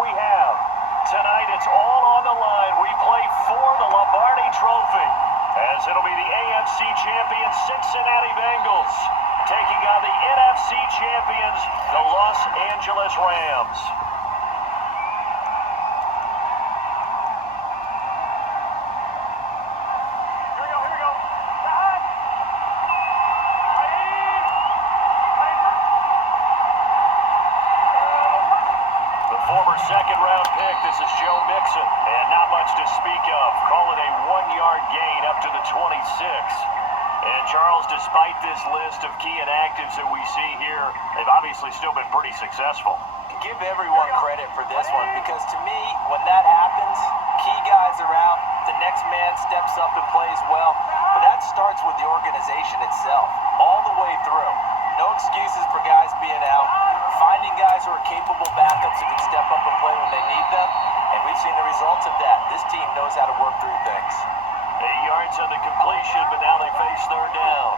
we have. Tonight, it's all on the line. We play for the Lombardi Trophy, as it'll be the AFC champions Cincinnati Bengals taking on the NFC champions, the Los Angeles Rams. Former second-round pick, this is Joe Mixon, and not much to speak of. Call it a 1-yard gain up to the 26. And Charles, despite this list of key inactives that we see here, they've obviously still been pretty successful. Give everyone credit for this one, because to me, when that happens, key guys are out, the next man steps up and plays well, but that starts with the organization itself, all the way through. No excuses for guys being out. Finding guys who are capable backups who can step up and play when they need them, and we've seen the results of that. This team knows how to work through things. 8 yards on the completion, but now they face third down.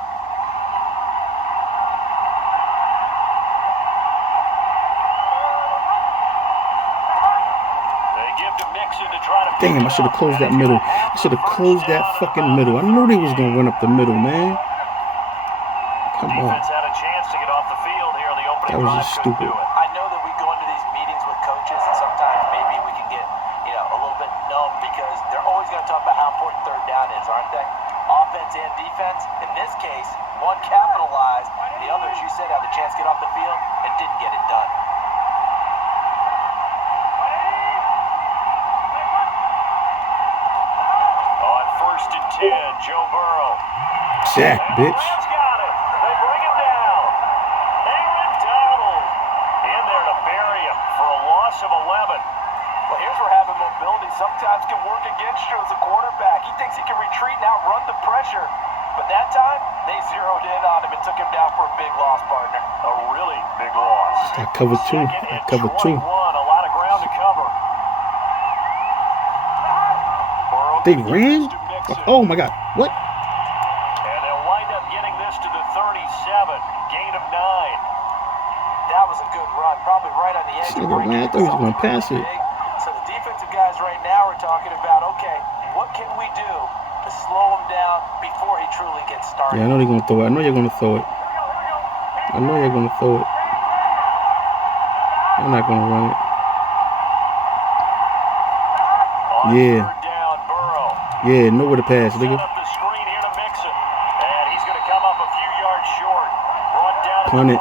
They give to Mixon to try to... Damn, I should have closed that middle. I should have closed that fucking middle. I knew they was going to run up the middle, man. Come on. Defense had a chance to get off the field here in the opening That was drive. just stupid. I know that we go into these meetings with coaches, and sometimes maybe we can get, a little bit numb, because they're always going to talk about how important third down is, aren't they? Offense and defense. In this case, one capitalized, the other, as you said, had a chance to get off the field and didn't get it done. On 1st and 10, Joe Burrow. Jack, bitch. Of 11. Well, here's where having mobility sometimes can work against you as a quarterback. He thinks he can retreat and outrun the pressure. But that time, they zeroed in on him and took him down for a big loss, partner. A really big loss. I covered two. I covered two. A lot of ground to cover. They ran? Oh, my God. What? And they'll wind up getting this to the 37. Gain of 9. That was a good run, probably right on the edge. I thought he was going to pass it. So the defensive guys right now are talking about, okay, what can we do to slow him down before he truly gets started? Yeah, I know they're going to throw it. I know you're going to throw it. I know you're going to throw it. I'm not going to run it. Yeah. Yeah, nowhere to pass, nigga. Punt it.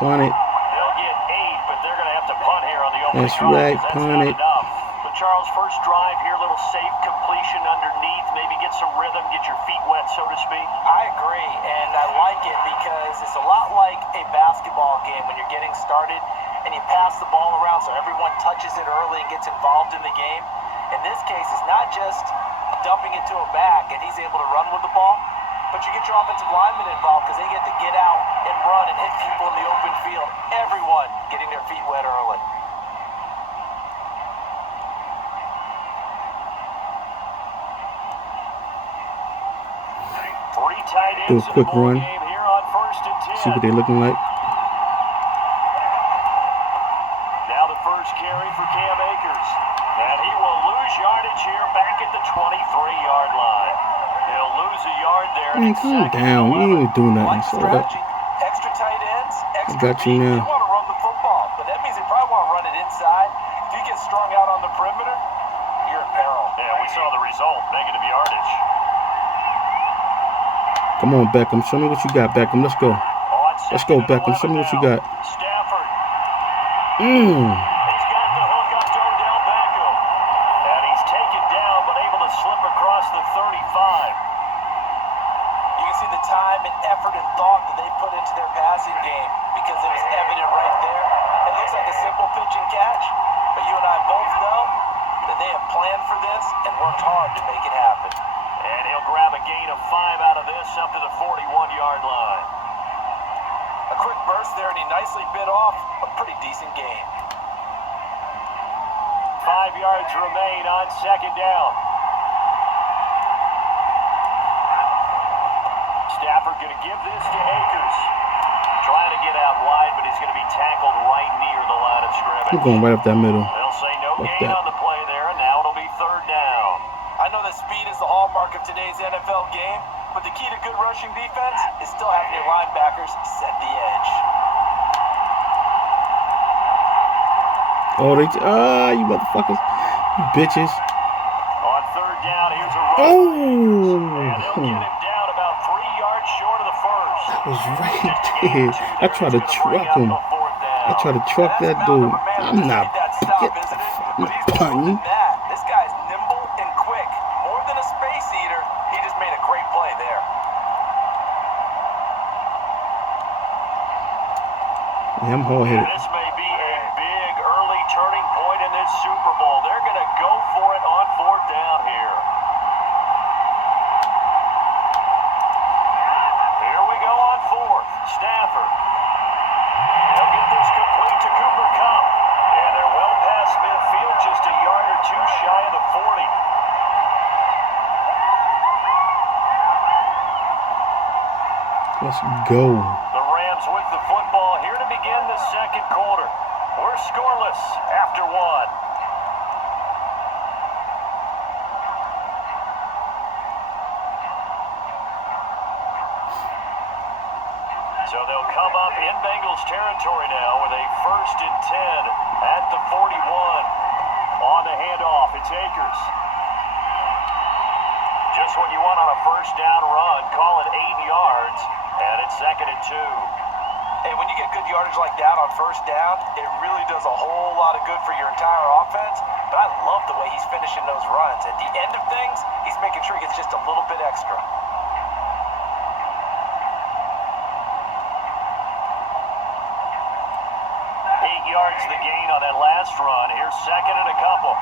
Punt it. They'll get 8, but they're going to have to punt here on the opening. That's right, punt it. But Charles, first drive here, little safe completion underneath, maybe get some rhythm, get your feet wet, so to speak. I agree, and I like it because it's a lot like a basketball game when you're getting started and you pass the ball around so everyone touches it early and gets involved in the game. In this case, it's not just dumping it to a back and he's able to run with the ball, but you get your offensive linemen involved because they get to get out and run and hit people in the open field. Everyone getting their feet wet early. Do a quick run. See what they're looking like. Now the first carry for Cam Akers. And he will lose yardage here back at the 23-yard line. He'll lose a yard there. Man, calm down. You ain't doing nothing. So extra tight ends, extra I got you now. They want to run the football, but that means they probably want to run it inside. If you get strung out on the perimeter, you're in peril. Yeah, we saw the result. Negative yardage. Come on, Beckham. Show me what you got, Beckham. Let's go. Let's go, Beckham. Show me what you got. Stafford. Mmm. He's got the hook up to Odell Beckham. And he's taken down, but able to slip across the 35. You can see the time and effort and thought that they put into their passing game because it was evident right there. It looks like a simple pitch and catch, but you and I both know that they have planned for this and worked hard to make it happen. And he'll grab a gain of 5 out of this up to the 41-yard line. A quick burst there, and he nicely bit off a pretty decent gain. 5 yards remain on second down. Stafford going to give this to Akers. Trying to get out wide, but he's going to be tackled right near the line of scrimmage. I'm going right up that middle. They'll Fuck gain that. on the play there, and now it'll be third down. I know that speed is the hallmark of today's NFL game, but the key to good rushing defense is still having your linebackers set the edge. Oh, you motherfuckers. You bitches. On third down, here's a run. Oh! And they'll get him down about 3 yards short of the first. That was right there. I tried to truck him. I tried to truck that dude. I'm not. Get the fuck punting. This guy's nimble and quick. More than a space eater, he just made a great play there. Yeah, I'm hard-headed. This may be a big early turning point in this Super Bowl. They're going to go for it on fourth down here. Here we go on fourth. Stafford. They'll get this complete to Cooper Kupp. And they're well past midfield, just a yard or two shy of the 40. Let's go. The Rams with the football here to begin the second quarter. We're scoreless after one. So they'll come up in Bengals territory now with a 1st and 10 at the 41. On the handoff, it's Akers. Just what you want on a first down run. Call it 8 yards, and it's 2nd and 2. And when you get good yardage like that on first down, it really does a whole lot of good for your entire offense. But I love the way he's finishing those runs. At the end of things, he's making sure he gets just a little bit extra. 8 yards the gain on that last run. Here's 2nd and a couple.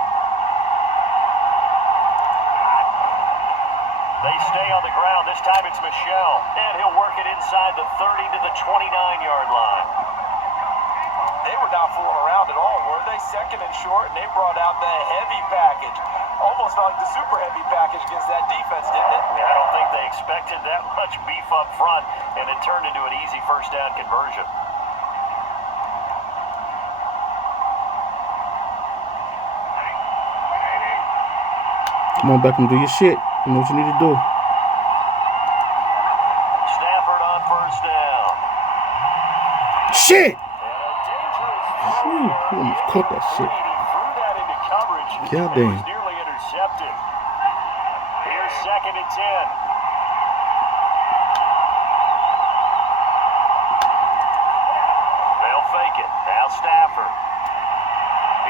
They stay on the ground. This time it's Michelle. And he'll work it inside the 30 to the 29-yard line. They were not fooling around at all, were they? 2nd and short, and they brought out the heavy package. Almost like the super heavy package against that defense, didn't it? I don't think they expected that much beef up front, and it turned into an easy first down conversion. Come on, Beckham, do your shit. You know what you need to do. Stafford on first down. Shit! And a dangerous Phew, I almost caught that shit. He threw that into coverage. God It damn. was nearly intercepted. Here's 2nd and 10. They'll fake it. Now Stafford.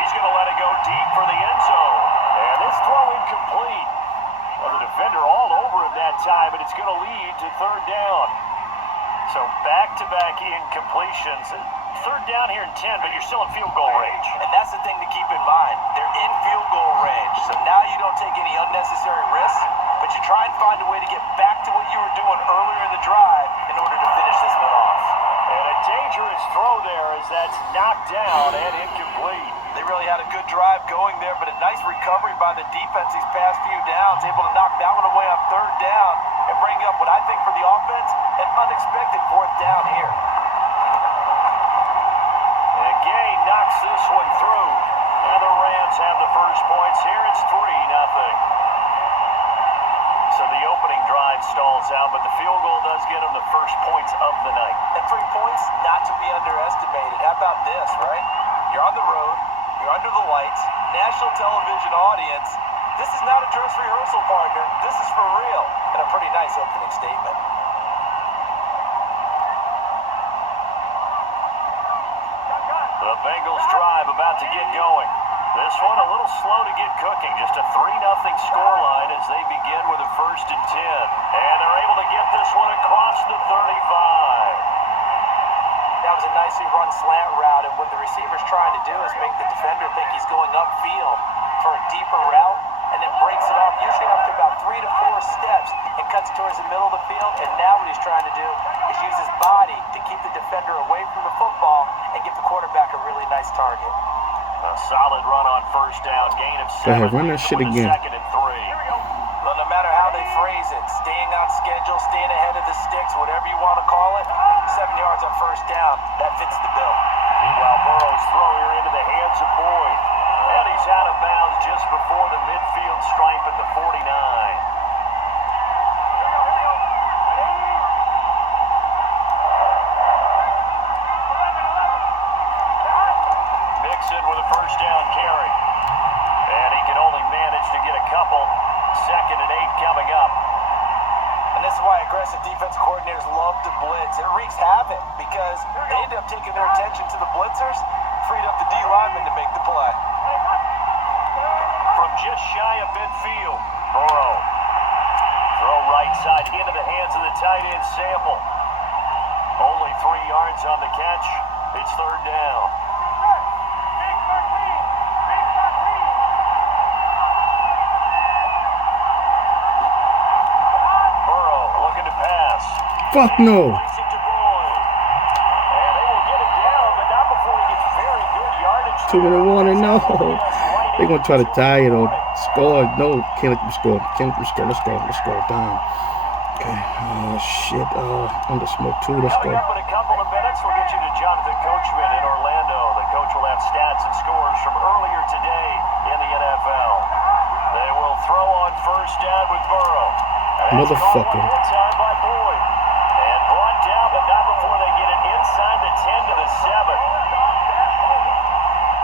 He's going to let it go deep for the end zone. And this throw incomplete. Well, the defender all over him that time, and it's going to lead to third down. So back-to-back incompletions. Third down here in 10, but you're still in field goal range. And that's the thing to keep in mind. They're in field goal range. So now you don't take any unnecessary risks, but you try and find a way to get back to what you were doing earlier in the drive in order to finish this one off. And a dangerous throw there as that's knocked down and incomplete. They really had a good drive going there, but a nice recovery by the defense these past few downs, able to knock that one away on third down and bring up what I think for the offense, an unexpected fourth down here. And Gay knocks this one through. And the Rams have the first points here. It's 3-0. So the opening drive stalls out, but the field goal does get them the first points of the night. And 3 points, not to be underestimated. How about this, right? You're on the road. You're under the lights, national television audience. This is not a dress rehearsal, partner. This is for real, and a pretty nice opening statement. The Bengals drive about to get going. This one a little slow to get cooking. Just a 3-0 scoreline as they begin with a 1st and 10. And they're able to get this one across the 35. That was a nicely run slant route, and what the receiver's trying to do is make the defender think he's going upfield for a deeper route, and then breaks it off, usually after about 3 to 4 steps, and cuts towards the middle of the field. And now what he's trying to do is use his body to keep the defender away from the football and give the quarterback a really nice target. A solid run on first down, gain of 7. Go ahead, run that shit with a again. 2nd and 3. Well, no matter how they phrase it, staying on schedule, staying ahead of the sticks, whatever you want to call it, 7 yards on first down, that fits the bill. Meanwhile, Burrow's throw here into the hands of Boyd. And he's out Fuck no. Release it to Boyd. And they will get it down, but not before he gets very good yardage. 2-1 and no. They're gonna try to tie it or score. No, can't let them score. Can't let them score. Let's go. Let's go. Down. Okay. Oh shit. Under smoke too. Let's go. Coming up in a couple of minutes, we'll get you to Jonathan Coachman in Orlando. The coach will have stats and scores from earlier today in the NFL. They will throw on first down with Burrow. Motherfucker. Time by Boyd. And brought down, but not before they get it inside the 10 to the 7.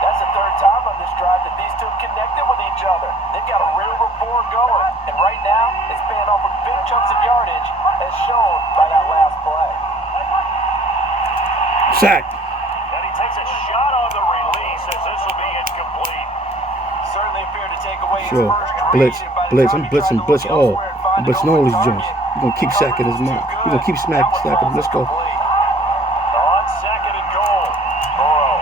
That's the third time on this drive that these two have connected with each other. They've got a real rapport going. And right now, it's paying off with big chunks of yardage, as shown by that last play. Sack. And he takes a shot on the release as this will be incomplete. Certainly appeared to take away his Sure. first Blitz. read, and by the Blitz. time I'm he blitzing. tried to Blitz look all. elsewhere and I'm find an blitzing all open these joints. target, We're gonna keep sacking his mouth. We're gonna keep sacking him. Let's go. On second and goal, Burrow.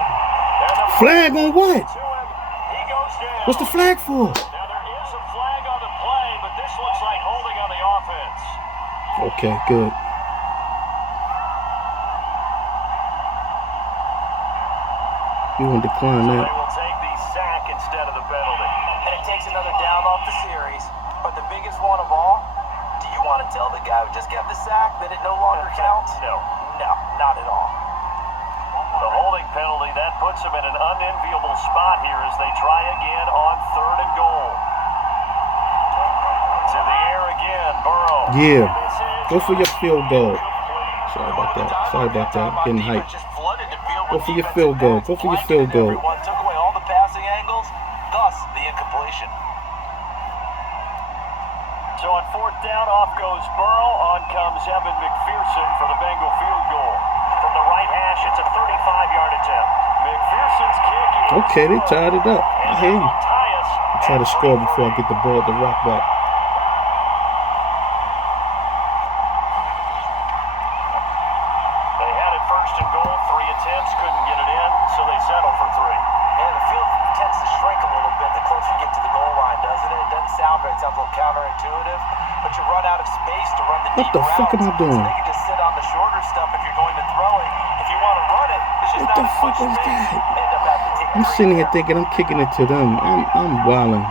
And the Flag on what? to him. He goes down. What's the flag for? Now there is a flag on the play, but this looks like holding on the offense. Okay, good. You want to decline They that? will take the sack instead of the penalty. and it takes another down off the series. But the biggest one of all, do you want to tell the guy who just got the sack that it no longer counts? No. No, not at all. The holding penalty, that puts him in an unenviable spot here as they try again on third and goal. To the air again, Burrow. Yeah. This is Go for your field goal. complete. Sorry about that. Sorry about that. Getting hyped. Just flooded the field Go with for your defensive field goal. backs, Go for your blanketed field goal. everyone, took away all the passing angles, thus the incompletion. So on fourth down, off goes Burrow. On comes Evan McPherson for the Bengal field goal. From the right hash, it's a 35-yard attempt. McPherson's kick. Okay, they tied it up. I hear you. Tie us Try to at score before I 33. get the ball, the rock back. They had it first and goal, 3 attempts, couldn't get it in, so they settle for 3. Yeah, the field tends to shrink a little bit the closer you get to the goal line, doesn't it? It doesn't sound right. It sounds a little counterintuitive, but you run out of space to run the What deep the fuck am I routes, doing? So they can just sit on the shorter stuff if you're going to throw it. If you want to run it, it's just What not the as fuck much was space. that? End up having to take I'm three sitting here there. thinking I'm kicking it to them. I'm wilding.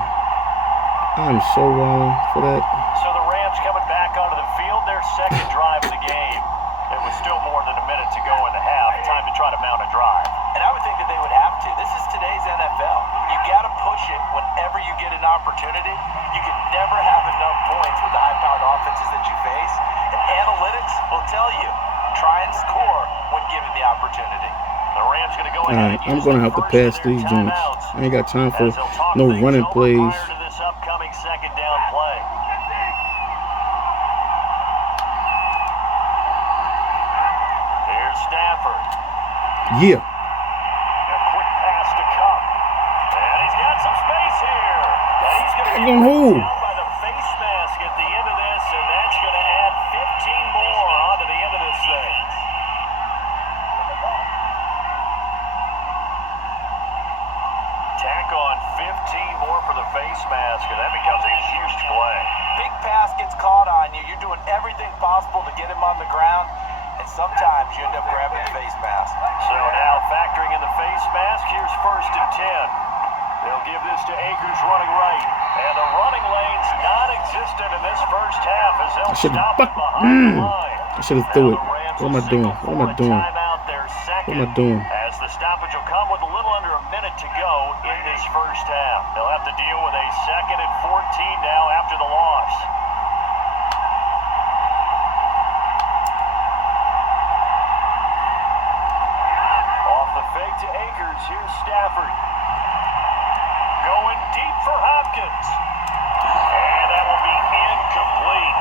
I'm so wilding for that. So the Rams coming back onto the field, their second drive of the game. It was still more than a minute to go in the half. Time to try to mount a drive. And I would think that they would have to. This is today's NFL. You got to push it whenever you get an opportunity. You can never have enough points with the high-powered offenses that you face. And analytics will tell you, try and score when given the opportunity. The Rams going to go Alright, ahead and I'm use gonna the have to first pass of their these joints. timeouts I ain't got time for as they'll talk no things running over plays. prior to this upcoming second down play. Here's Stafford. Yeah. A quick pass to Cup. And he's got some space here. And he's going to Back get on who? down by the face mask at the end of this, and that's going to add 15 more onto the end of this thing. Tack on 15 more for the face mask, and that becomes a huge play. Big pass gets caught on you. You're doing everything possible to get him on the ground. And sometimes you end up grabbing the face mask. So now factoring in the face mask, here's first and 10. They'll give this to Akers running right. And the running lane's non-existent in this first half as they'll stop it behind the line. I should have threw it. What am I doing? What am I doing? What am I doing? As the stoppage will come with a little under a minute to go in this first half. They'll have to deal with a 2nd and 14 now after the loss. Off the fake to Akers, here's Stafford. Going deep for Hopkins. And that will be incomplete.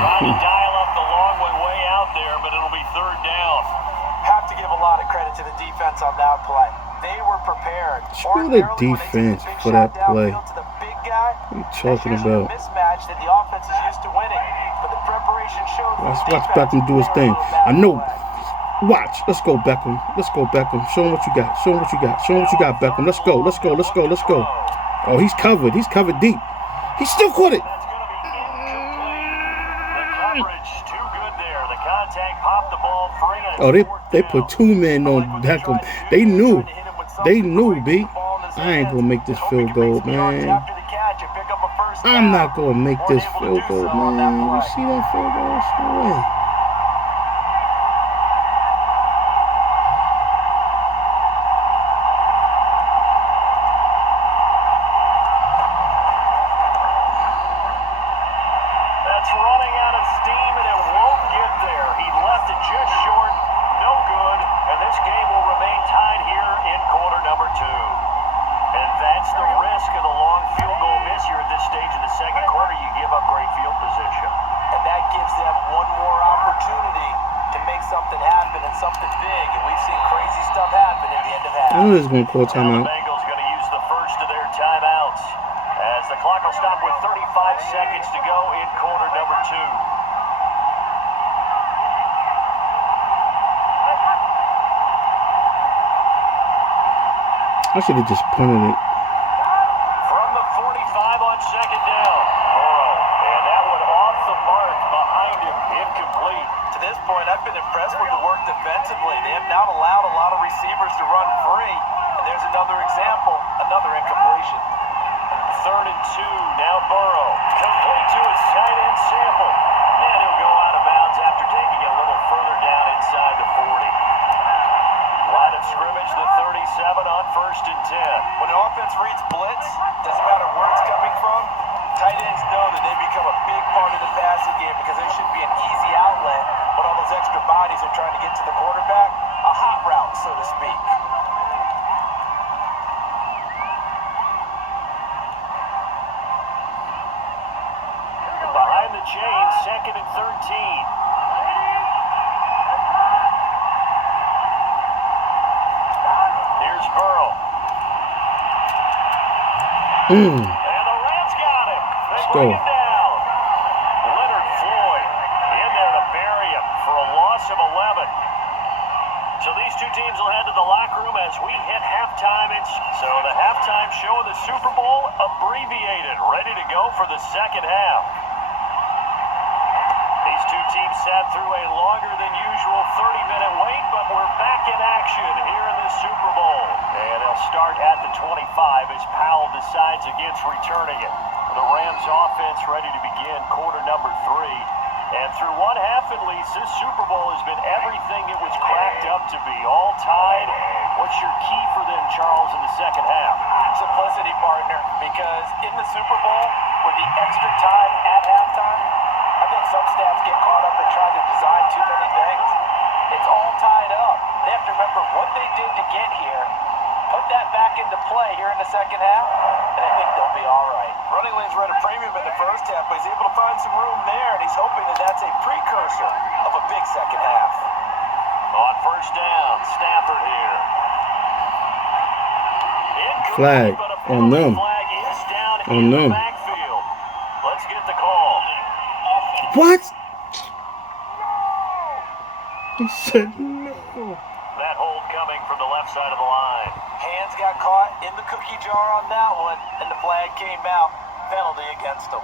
Trying to dial up the long way out there, but it'll be third down. Have to give a lot of credit to the defense on that play. They were prepared. Screw the defense for that play. To the big guy, What are you talking that's usually about? a mismatch that the offense is used to winning. But the preparation showed. Watch Beckham do his thing. I know. Watch. Let's go, Beckham. Let's go, Beckham. Show him what you got. Show him what you got. Show him what you got, Beckham. Let's go. Let's go. Let's go. Let's go. Oh, he's covered. He's covered deep. He still caught it. That's going to be incomplete. The coverage too good there. The contact ball free. And Oh, it's fourth they down. put 2 men on Beckham. They knew. They knew, B. I ain't gonna make this field goal, man. I'm not gonna make this field goal, man. You see that field goal? There's no way. That's running out of steam, and it won't get there. He left it just short. No good. And this game will remain tied here in quarter number 2. And that's the risk of the long field goal miss here at this stage of the second quarter. You give up great field position. And that gives them one more opportunity to make something happen and something big. And we've seen crazy stuff happen at the end of half. I knew this was gonna call Now the timeout. Bengals going to use the first of their timeouts as the clock will stop with 35 seconds to go in quarter number 2. I should have just punted it. From the 45 on second down. Burrow. And that one off the mark behind him. Incomplete. To this point, I've been impressed with the work defensively. They have not allowed a lot of receivers to run free. And there's another example, another incompletion. 3rd and 2. Now Burrow. Complete to his tight end Sample. And he'll go out of bounds after taking it a little further down inside the 40. Line of scrimmage, the 37 on 1st and 10. When an offense reads blitz, doesn't matter where it's coming from, tight ends know that they become a big part of the passing game because there should be an easy outlet when all those extra bodies are trying to get to the quarterback. A hot route, so to speak. Behind the chain, 2nd and 13. Here's Burrow. And the Rams got him. They bring him down. Leonard Floyd in there to bury him for a loss of 11. So these two teams will head to the locker room as we hit halftime. So the halftime show of the Super Bowl abbreviated, ready to go for the second half. These two teams sat through a longer than usual 30-minute wait, but we're back in action here in the Super Bowl. And they'll start at the 25 as Powell decides against returning it. The Rams offense ready to begin quarter number 3. And through one half at least, this Super Bowl has been everything it was cracked up to be. All tied. What's your key for them, Charles, in the second half? Simplicity, partner, because in the Super Bowl, with the extra time at halftime, I think some staffs get caught up in trying to design too many things. It's all tied up. They have to remember what they did to get here, put that back into play here in the second half, and I think they'll be all right. Running lanes were at a premium in the first half, but he's able to find some room there, and he's hoping that that's a precursor of a big second half. On first down, Stafford here. Flag on them. Flag is down On in them. the backfield. Let's get the call. What? He said no. That hold coming from the left side of the line. Hands got caught in the cookie jar on that one, and the flag came out. Penalty against him.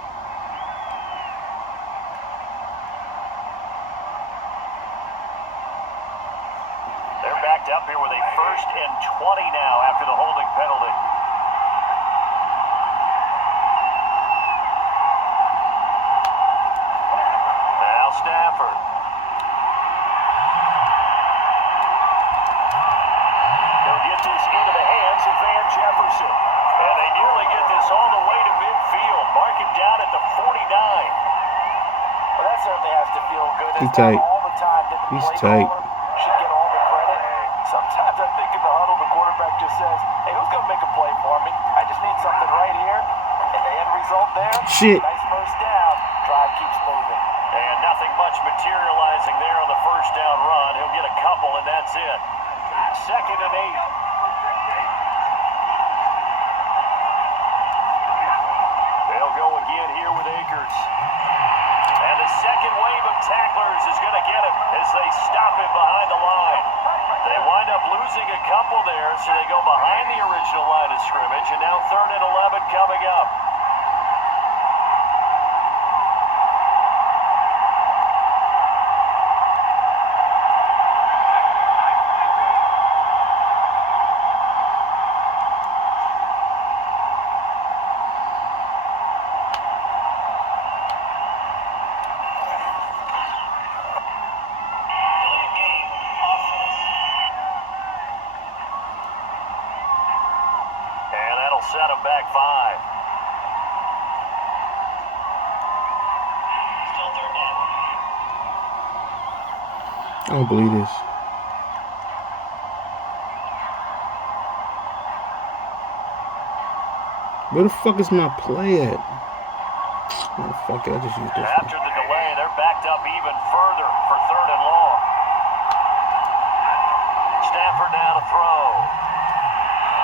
They're backed up here with a 1st and 20 now after the holding penalty. Now Stafford. They'll get this into the hands of Van Jefferson. And they nearly get this all the way to midfield. Mark him down at the 49. Well, that certainly has to feel good. He's It's not tight. all the time that the He's play tight. caller should get all the credit. Sometimes I think in the huddle, the quarterback just says, hey, who's going to make a play for me? I just need something right here. And the end result there, Shit. nice first down. Drive keeps moving. And nothing much materializing there on the first down run. He'll get a couple, and that's it. 2nd and 8. They'll go again here with Akers. And the second wave of tacklers is going to get him as they stop him behind the line. They wind up losing a couple there, so they go behind the original line of scrimmage, and now 3rd and 11 coming up. set them back 5. Still third down. I don't believe this. Where the fuck is my play at? Oh, fuck it. I just used this one. After the delay, they're backed up even further for 3rd and long. Stafford now to throw.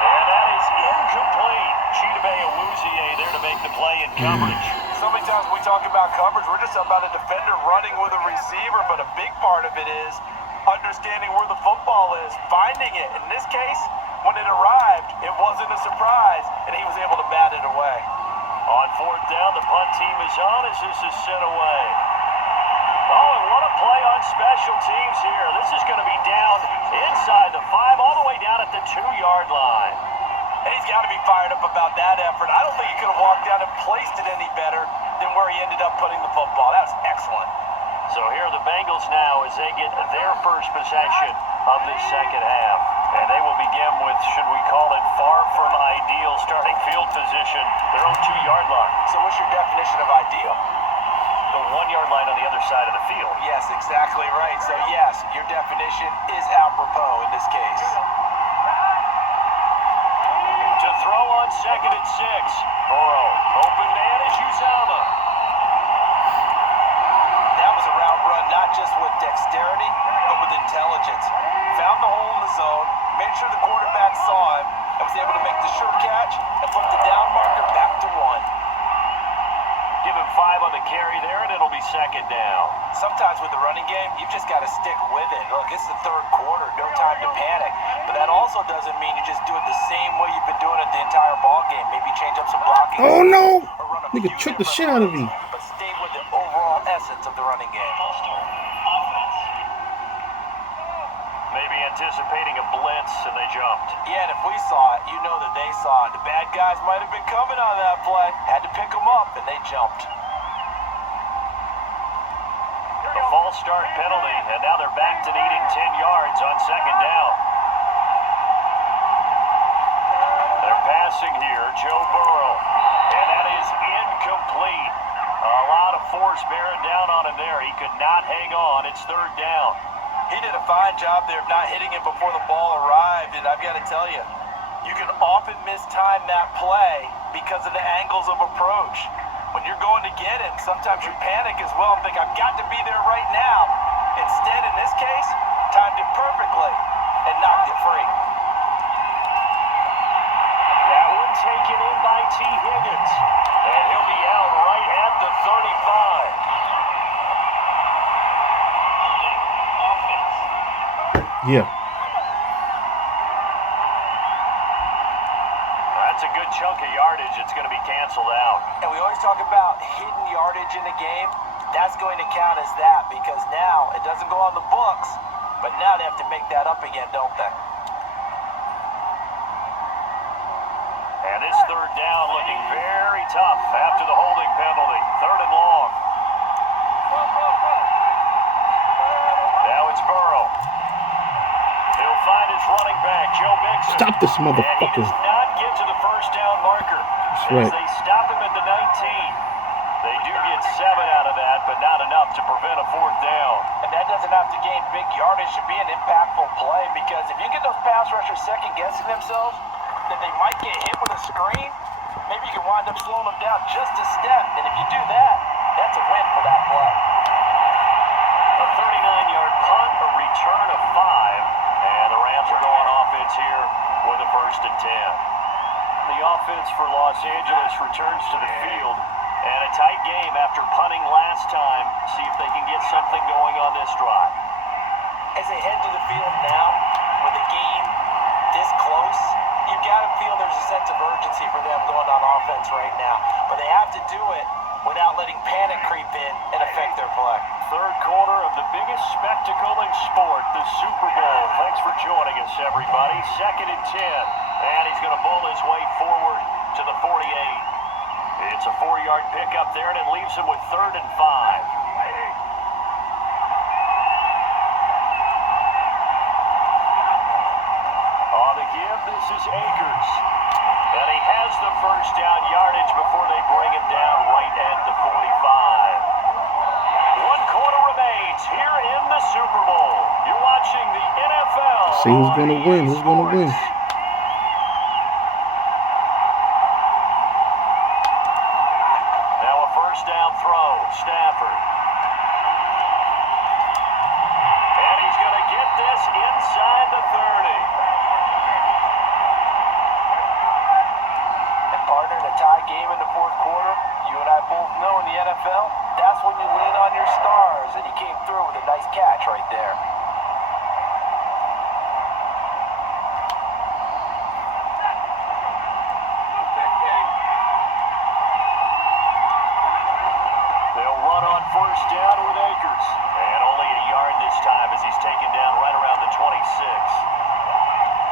And that is incomplete. Chidobe Awuzie there to make the play in coverage. So many times when we talk about coverage, we're just about a defender running with a receiver, but a big part of it is understanding where the football is, finding it. In this case, when it arrived, it wasn't a surprise, and he was able to bat it away. On 4th down, the punt team is on as this is sent away. Oh, and what a play on special teams here. This is going to be down inside the 5, all the way down at the 2-yard line. And he's got to be fired up about that effort. I don't think he could have walked down and placed it any better than where he ended up putting the football. That was excellent. So here are the Bengals now as they get their first possession of this second half. And they will begin with, should we call it, far from ideal starting field position, their own 2-yard line. So what's your definition of ideal? The 1-yard line on the other side of the field. Yes, exactly right. So yes, your definition is apropos in this case. To throw on 2nd and 6. Burrow, open man is Uzama. That was a route run not just with dexterity, but with intelligence. Found the hole in the zone, made sure the quarterback saw him, and was able to make the sure catch and flip the down marker back to 1. Give him 5 on the carry there, and it'll be 2nd down. Sometimes with the running game, you've just got to stick with it. Look, it's the 3rd quarter, no time to panic. But that also doesn't mean you just do it the same way you've been doing it the entire ball game. Maybe change up some blocking. Oh, no! Or run a Nigga few tricked the shit different out of me. plays, but stay with the overall essence of the running game. Maybe anticipating a blitz, and they jumped. Yeah, and if we saw it, you know that they saw it. The bad guys might have been coming on that play. Had to pick them up, and they jumped. A false start penalty, and now they're back to needing 10 yards on 2nd down. They're passing here, Joe Burrow, and that is incomplete. A lot of force bearing down on him there. He could not hang on. It's 3rd down. He did a fine job there of not hitting it before the ball arrived, and I've got to tell you, you can often mistime that play because of the angles of approach. When you're going to get him, sometimes you panic as well and think, I've got to be there right now. Instead, in this case, timed it perfectly and knocked it free. That one taken in by T. Higgins, and he'll be out right at the 35. Yeah. That's a good chunk of yardage. It's going to be canceled out. And we always talk about hidden yardage in a game. That's going to count as that because now it doesn't go on the books, but now they have to make that up again, don't they? And this 3rd down looking very tough after the holding penalty. 3rd and long. Now it's Burrow. He'll find his running back, Joe Mixon. Stop this And he motherfucker. does not get to the 1st down marker. That's right. As they stop him at the 19. They do get 7 out of that, but not enough to prevent a 4th down. And that doesn't have to gain big yardage to be an impactful play because if you get those pass rushers second-guessing themselves, that they might get hit with a screen, maybe you can wind up slowing them down just a step. And if you do that, that's a win for that play. A 39-yard punt, a return of 5. And the Rams are going offense here with a 1st and 10. The offense for Los Angeles returns to the field. And a tight game after punting last time. See if they can get something going on this drive. As they head to the field now, with the game this close, you've got to feel there's a sense of urgency for them going on offense right now. But they have to do it without letting panic creep in and affect their play. 3rd quarter of the biggest spectacle in sport, the Super Bowl. Thanks for joining us, everybody. 2nd and 10. And he's going to bowl his way forward to the 48. It's a 4-yard pickup there, and it leaves him with 3rd and 5. On the give, this is Akers. And he has the see who's going to win. Who's going to win? Now a first down throw. Stafford. And he's going to get this inside the 30. And partner, in a tie game in the fourth quarter, you and I both know in the NFL, that's when you lean on your stars, and he came through with a nice catch right there. They'll run on first down with Akers. And only a yard this time as he's taken down right around the 26.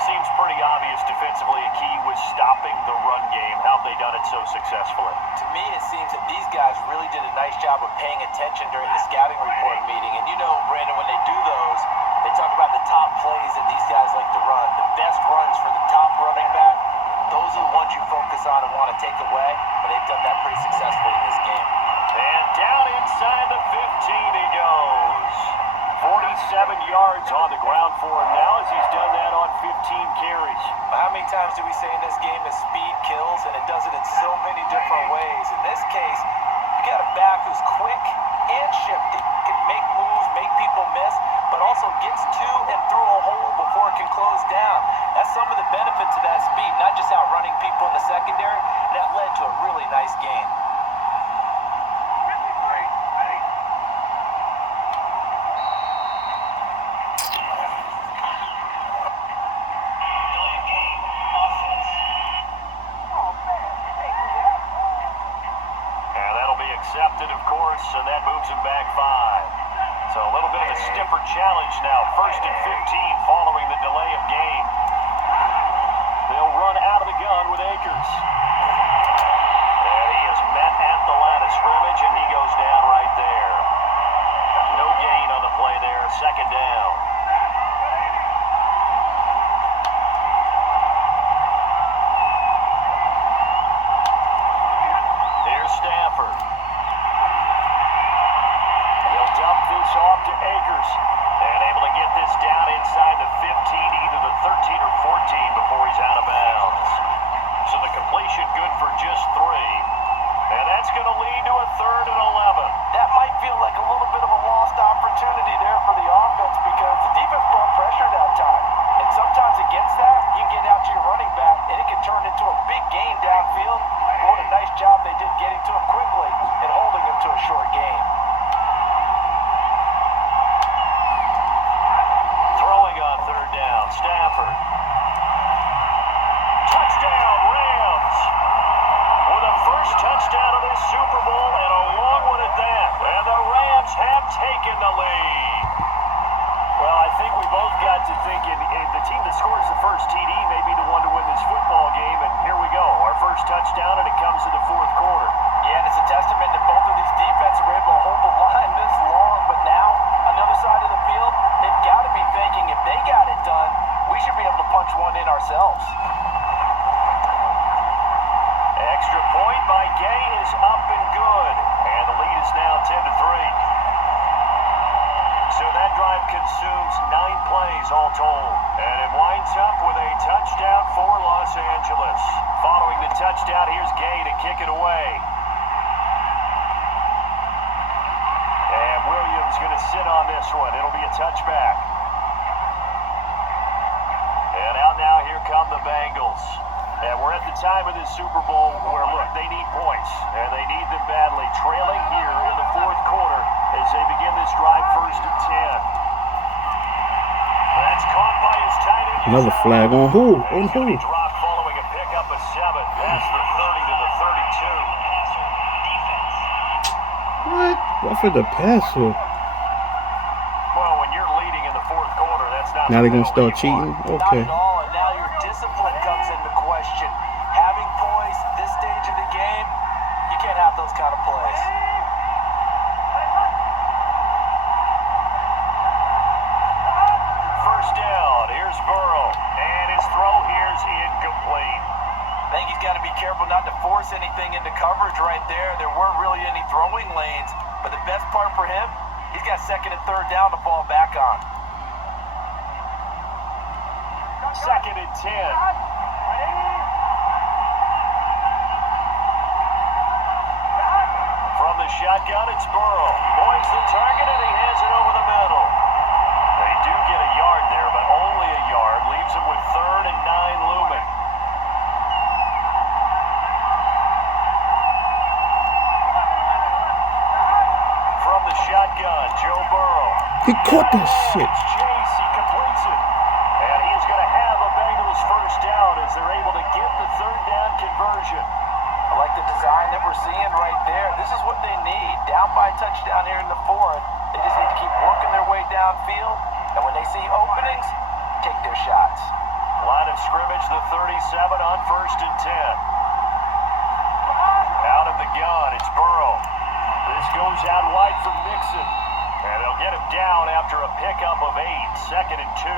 Seems pretty obvious defensively a key was stopping the run game. How have they done it so successfully? To me, it seems that these guys really did a nice job of paying attention during the scouting report meeting. And you know, Brandon, when they do those, they talk about the top plays that these guys like to run. The best runs for the top running back, those are the ones you focus on and want to take away. But they've done that pretty successfully in this game. And down inside the 15 he goes. 47 yards on the ground for him now as he's done that on 15 carries. How many times do we say in this game that speed kills, and it does it in so many different ways? In this case, you got a back who's quick and shifty, can make moves, make people miss, but also gets to and through a hole before it can close down. That's some of the benefits of that speed, not just outrunning people in the secondary. That led to a really nice game. Accepted, of course, and that moves him back 5. So a little bit of a stiffer challenge now. 1st and 15 following the delay of game. They'll run out of the gun with Akers. And he is met at the line of scrimmage, and he goes down right there. No gain on the play there. 2nd down. Here's Stafford. Dump this off to Akers. And able to get this down inside the 15, either the 13 or 14 before he's out of bounds. So the completion good for just 3. And that's going to lead to a 3rd and 11. That might feel like a little bit of a lost opportunity there for the offense because the defense brought pressure that time. And sometimes against that, you can get out to your running back, and it can turn into a big gain downfield. But what a nice job they did getting to him quickly and holding him to a short gain. Stafford. Touchdown, Rams. With a first touchdown of this Super Bowl and a long one at that. And the Rams have taken the lead. Well, I think we both got to thinking the team that scores the first TD may be the one to win this football game. And here we go. Our first touchdown, and it comes in the 4th quarter. Yeah, and it's a testament that both of these defenses were able to hold the line this long. But now, on the other side of the field, they've got to be thinking if they got it done, we should be able to punch one in ourselves. Extra point by Gay is up and good. And the lead is now 10-3. So that drive consumes 9 plays all told. And it winds up with a touchdown for Los Angeles. Following the touchdown, here's Gay to kick it away. And Williams going to sit on this one. It'll be a touchback. And out now, here come the Bengals. And we're at the time of this Super Bowl where, look, they need points. And they need them badly. Trailing here in the 4th quarter as they begin this drive 1st and 10. That's caught by his tight end. Another flag on who? On who? Drop following a pickup of 7. Past the 30 to the 32. What? Roughing the passer. Well, when you're leading in the 4th quarter, that's not. Now they're going to start cheating? Okay. Not at all, and now your discipline comes into question. Having poise this stage of the game, you can't have those kind of plays. First down, here's Burrow, and his throw here's incomplete. I think he's got to be careful not to force anything into coverage right there. There weren't really any throwing lanes, but the best part for him, he's got 2nd and 3rd down to fall back on. 2nd and 10. From the shotgun, it's Burrow. Boys the target, and he hands it over the middle. They do get a yard there, but only a yard. Leaves him with 3rd and 9 looming. From the shotgun, Joe Burrow. He caught that shit. Chase, he completes it. And he's going to have a Bengals first down as they're able to get the 3rd down conversion. I like the design that we're seeing right there. This is what they need. Down by a touchdown here in the 4th. They just need to keep working their way downfield. And when they see openings, take their shots. Line of scrimmage, the 37 on 1st and 10. Out of the gun, it's Burrow. This goes out wide for Mixon. And they'll get him down after a pickup of 8. 2nd and 2.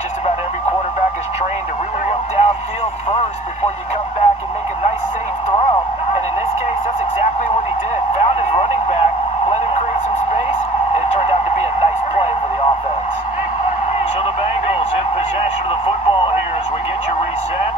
Just about every quarterback is trained to really look downfield first before you come back and make a nice, safe throw. And in this case, that's exactly what he did. Found his running back, let him create some space, and it turned out to be a nice play for the offense. So the Bengals in possession of the football here as we get you reset.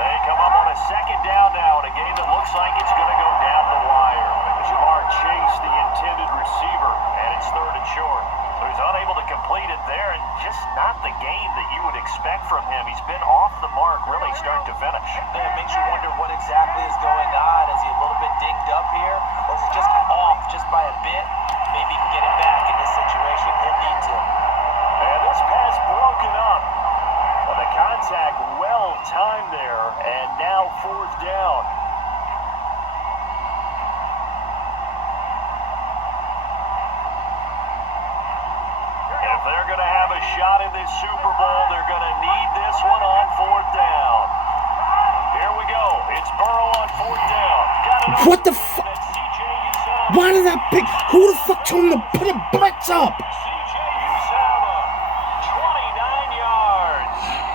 They come up on a 2nd down now in a game that looks like it's going to go down the wire. Jamar Chase, the intended receiver, and it's 3rd and short. So he's unable to complete it there, and just not the game that you would expect from him. He's been off the mark really start to finish. It makes you wonder what exactly is going on. Is he a little bit dinged up here, or is he just off just by a bit? Maybe he can get it back in this situation. He'll need to. And this pass broken up. Well, the contact well timed there, and now 4th down. If they're going to have a shot in this Super Bowl, they're going to need this one on 4th down. Here we go. It's Burrow on 4th down. What the fuck? Why did I pick? Who the fuck told him to put a blitz up?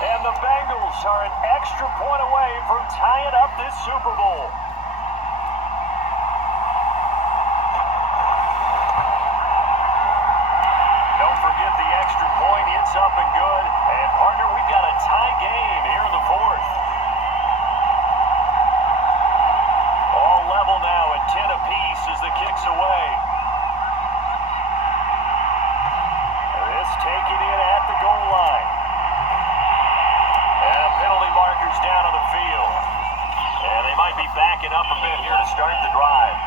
And the Bengals are an extra point away from tying up this Super Bowl. Don't forget the extra point. It's up and good. And, partner, we've got a tie game here in the 4th. All level now at 10 apiece as the kick's away. This taken in at the goal line. And penalty markers down on the field. And they might be backing up a bit here to start the drive.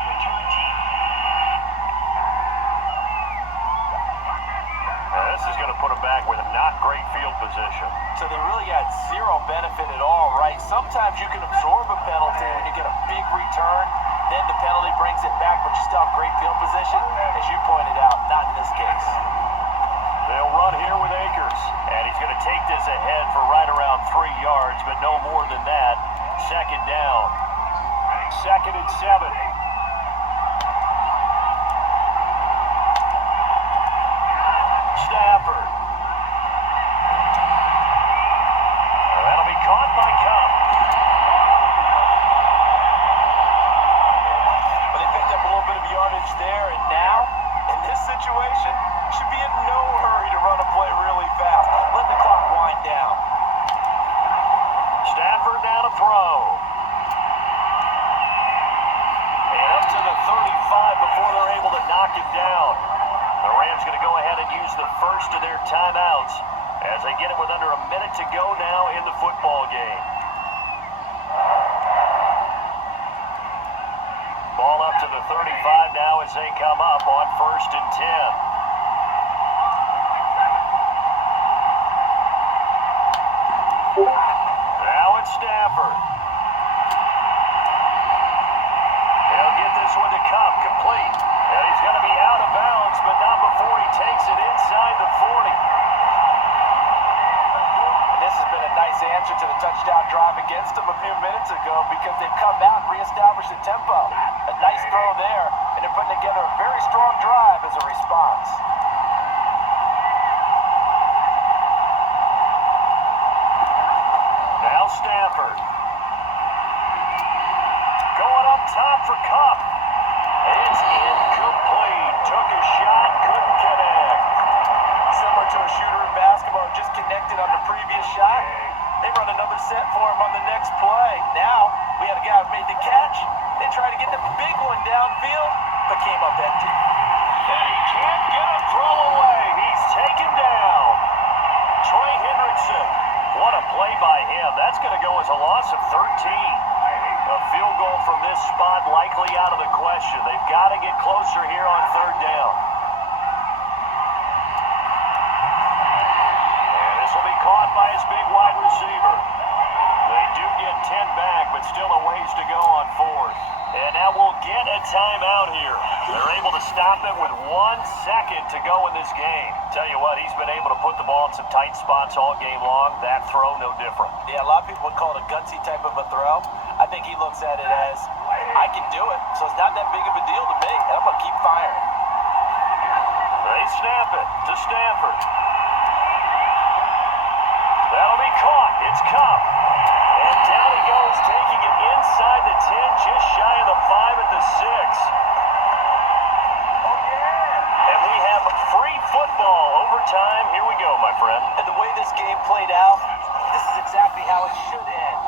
This is going to put them back with a not great field position. So they really had zero benefit at all, right? Sometimes you can absorb a penalty when you get a big return. Then the penalty brings it back, but you still have great field position. As you pointed out, not in this case. They'll run here with Akers, and he's going to take this ahead for right around 3 yards, but no more than that. 2nd down. 2nd and 7. Stafford. That'll be caught by Cup. But they picked up a little bit of yardage there, and now, in this situation, should be in no hurry to run a play really fast. Let the clock wind down. Stafford down to throw. And up to the 35 before they're able to knock him down. The Rams going to go ahead and use the first of their timeouts as they get it with under a minute to go now in the football game. Ball up to the 35 now as they come up on 1st and 10. Now it's Stafford. He'll get this one to Cup, complete. And he's going to be out of bounds, but not before he takes it inside the 40. And this has been a nice answer to the touchdown drive against them a few minutes ago because they've come out and reestablished the tempo. A nice throw there, and they're putting together a very strong drive as a response. Now Stafford. Going up top for Cup. It's incomplete. Took a shot, couldn't connect. Similar to a shooter in basketball, just connected on the previous shot. set for him on the next play. Now, we had a guy who made the catch. They tried to get the big one downfield, but came up empty. And he can't get a throw away. He's taken down. Trey Hendrickson. What a play by him. That's going to go as a loss of 13. A field goal from this spot likely out of the question. They've got to get closer here on third down. And this will be caught by his big wide receiver. They do get 10 back, but still a ways to go on fourth. And now we'll get a timeout here. They're able to stop it with 1 second to go in this game. Tell you what, he's been able to put the ball in some tight spots all game long. That throw, no different. Yeah, a lot of people would call it a gutsy type of a throw. I think he looks at it as, I can do it, so it's not that big of a deal to me, and I'm going to keep firing. They snap it to Stanford. That'll be caught. It's Cup. And down he goes, taking it inside the 10, just shy of the 5 at the 6. And we have free football overtime. Here we go, my friend. And the way this game played out, this is exactly how it should end.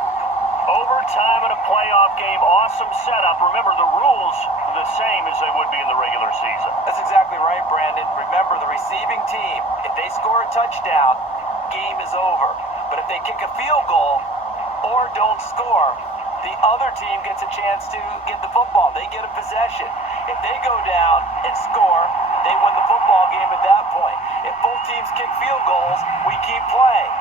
Overtime in a playoff game, awesome setup. Remember, the rules are the same as they would be in the regular season. That's exactly right, Brandon. Remember, the receiving team, if they score a touchdown, game is over. But if they kick a field goal or don't score, the other team gets a chance to get the football. They get a possession. If they go down and score, they win the football game at that point. If both teams kick field goals, we keep playing.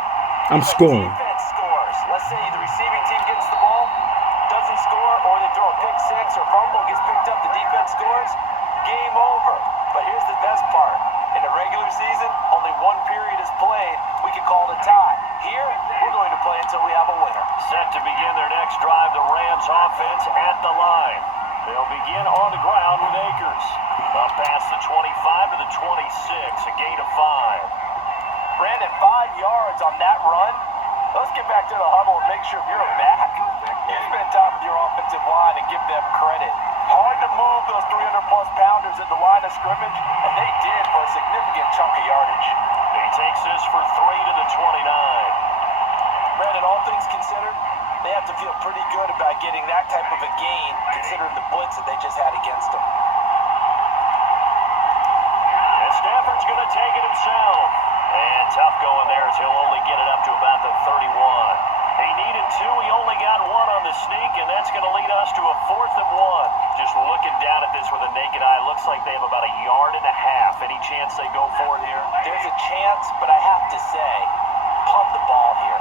I'm scoring. Defense scores. Let's say the receiving team gets the ball, doesn't score, or they throw a pick six or fumble, gets picked up, the defense scores, game over. But here's the best part. In a regular season, only 1 period is played. We can call it a tie. Here, we're going to play until we have a winner. Set to begin their next drive, the Rams offense at the line. They'll begin on the ground with Akers. Up past the 25 to the 26, a gain of 5. Brandon, 5 yards on that run. Let's get back to the huddle and make sure you're back. You spend time with your offensive line and give them credit. Hard to move those 300-plus pounders at the line of scrimmage, and they did for a significant chunk of yardage. He takes this for 3 to the 29. Brandon, all things considered, they have to feel pretty good about getting that type of a gain, considering the blitz that they just had against them. And Stafford's going to take it himself. And tough going there as he'll only get it up to about the 31. He needed 2. He only got 1 on the sneak, and that's going to lead us to a 4th and 1. Just looking down at this with a naked eye, looks like they have about 1.5 yards. Any chance they go for it here? There's a chance, but I have to say, punt the ball here.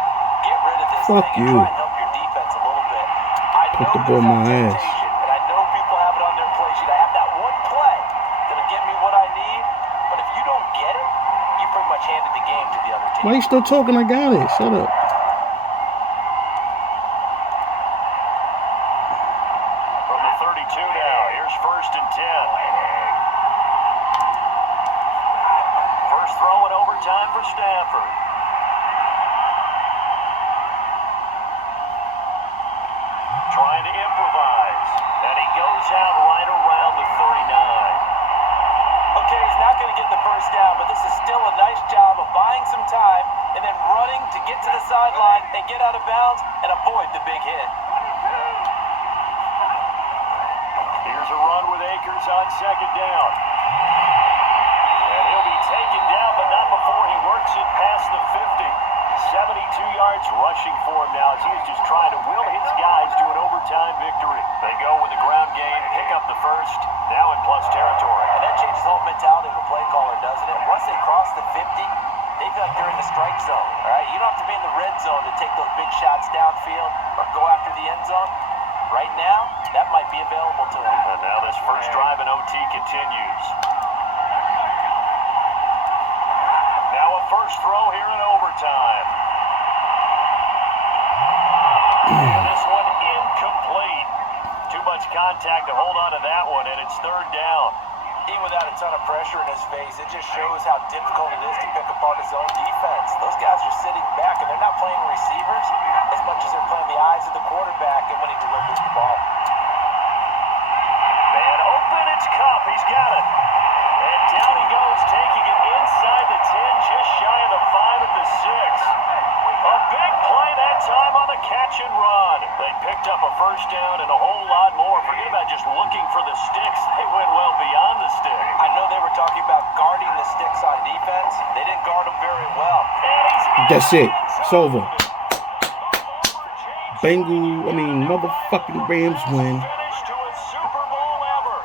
Get rid of this Fuck thing you. and try and help your defense a little bit. I Put know the ball in my there's ass. temptation, and I know people have it on their play sheet. I have that one play that'll get me what I need, but if you don't get it, you pretty much handed the game to the other team. Why you still talking? I got it. Shut up. From the 32 now, here's 1st and 10. First throw in overtime for Stanford. Trying to improvise, and he goes out right around the 39. Okay, he's not going to get the first down, but this is still a nice job of buying some time and then running to get to the sideline and get out of bounds and avoid the big hit. Here's a run with Akers on 2nd down. And he'll be taken down, but not before he works it past the 50. 72 yards rushing for him now as he's just trying to will his guys to an overtime victory. They go with the ground game, pick up the first, now in plus territory. And that changes the whole mentality of a play caller, doesn't it? Once they cross the 50, they feel like they're in the strike zone, all right? You don't have to be in the red zone to take those big shots downfield or go after the end zone. Right now, that might be available to them. And now this first drive in OT continues. Now a first throw here in overtime. And this one incomplete. Too much contact to hold on to that one, and it's 3rd down. Even without a ton of pressure in his face, it just shows how difficult it is to pick apart his own defense. Those guys are sitting back, and they're not playing receivers as much as they're playing the eyes of the quarterback and when he delivers the ball. Man open, it's Cup. He's got it. And down he goes, taking it inside the 10, just shy of the 5 at the 6. A big play that time on the a whole lot more. Forget about just looking for the sticks. They went well beyond the stick. I know they were talking about guarding the sticks on defense. They didn't guard them very well. That's it. It's over. Motherfucking Rams win. Finish to a Super Bowl ever.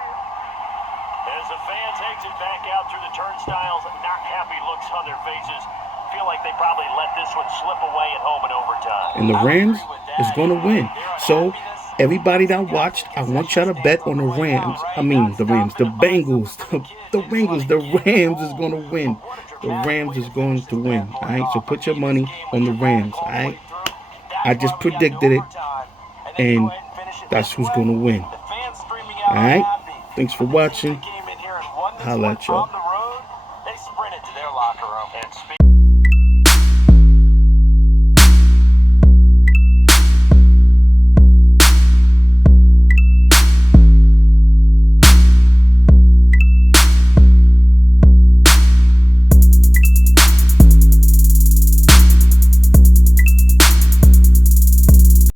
As the fan takes it back out through the turnstiles, not happy looks on their faces. Feel like they probably let this one slip away at home in overtime. And the Rams is going to win. So, everybody that watched, I want y'all to bet on the Rams. The Bengals. The Bengals. The Rams is going to win. The Rams is going to win. All right, so put your money on the Rams. All right, I just predicted it, and that's who's going to win. All right, thanks for watching. Holla at y'all. They sprinted to their locker room.